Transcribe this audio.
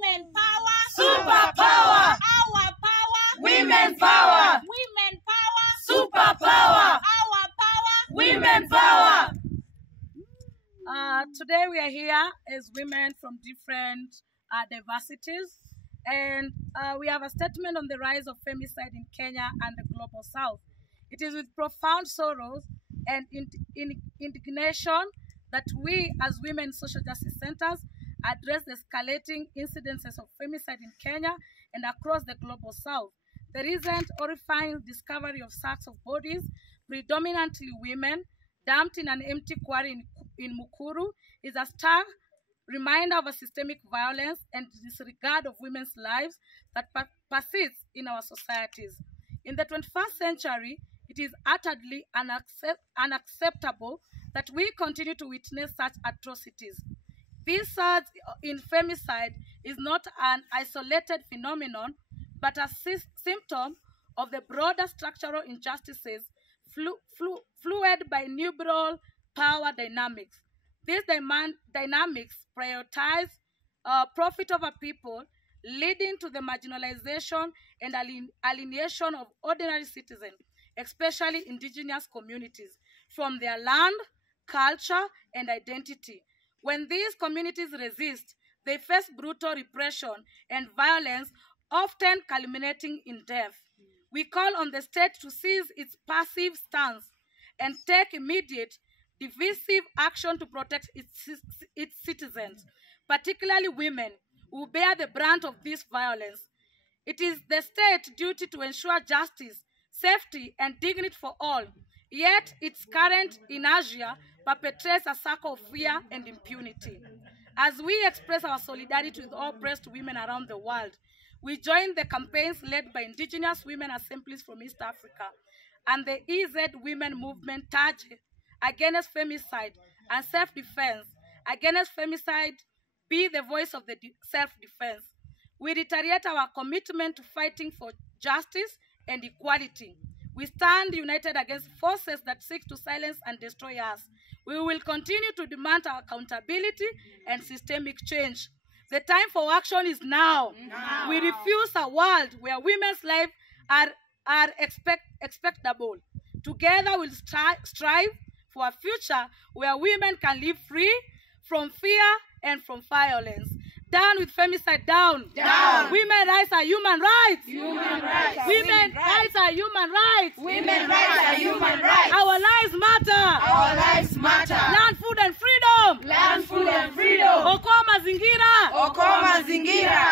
Women power. Super power. Our power. Women power. Women power. Super power. Our power. Women power. Today we are here as women from different diversities, and we have a statement on the rise of femicide in Kenya and the global south. It is with profound sorrow and indignation that we as women social justice centers address the escalating incidences of femicide in Kenya and across the global south. The recent horrifying discovery of sacks of bodies, predominantly women, dumped in an empty quarry in Mukuru is a stark reminder of a systemic violence and disregard of women's lives that persists in our societies. In the 21st century, it is utterly unacceptable that we continue to witness such atrocities. This surge in femicide is not an isolated phenomenon, but a symptom of the broader structural injustices fueled by neoliberal power dynamics. These dynamics prioritize profit over people, leading to the marginalization and alienation of ordinary citizens, especially indigenous communities, from their land, culture, and identity. When these communities resist, they face brutal repression and violence, often culminating in death. We call on the state to cease its passive stance and take immediate, divisive action to protect its citizens, particularly women, who bear the brunt of this violence. It is the state's duty to ensure justice, safety, and dignity for all, yet its current inertia perpetrates a circle of fear and impunity. As we express our solidarity with all oppressed women around the world, we join the campaigns led by indigenous women assemblies from East Africa and the EZ Women Movement TAJê against femicide and self-defense. Against femicide, be the voice of the self-defense. We reiterate our commitment to fighting for justice and equality. We stand united against forces that seek to silence and destroy us. We will continue to demand our accountability and systemic change. The time for action is now. We refuse a world where women's lives are expectable. Together we'll strive for a future where women can live free from fear and from violence. Down with femicide, down. Down. Women's rights are human rights. Human rights. Women's rights are human rights. Women's rights are human rights. Our lives matter. Our lives matter. Land, food, and freedom. Land, food, and freedom. Okoa mazingira. Okoa mazingira.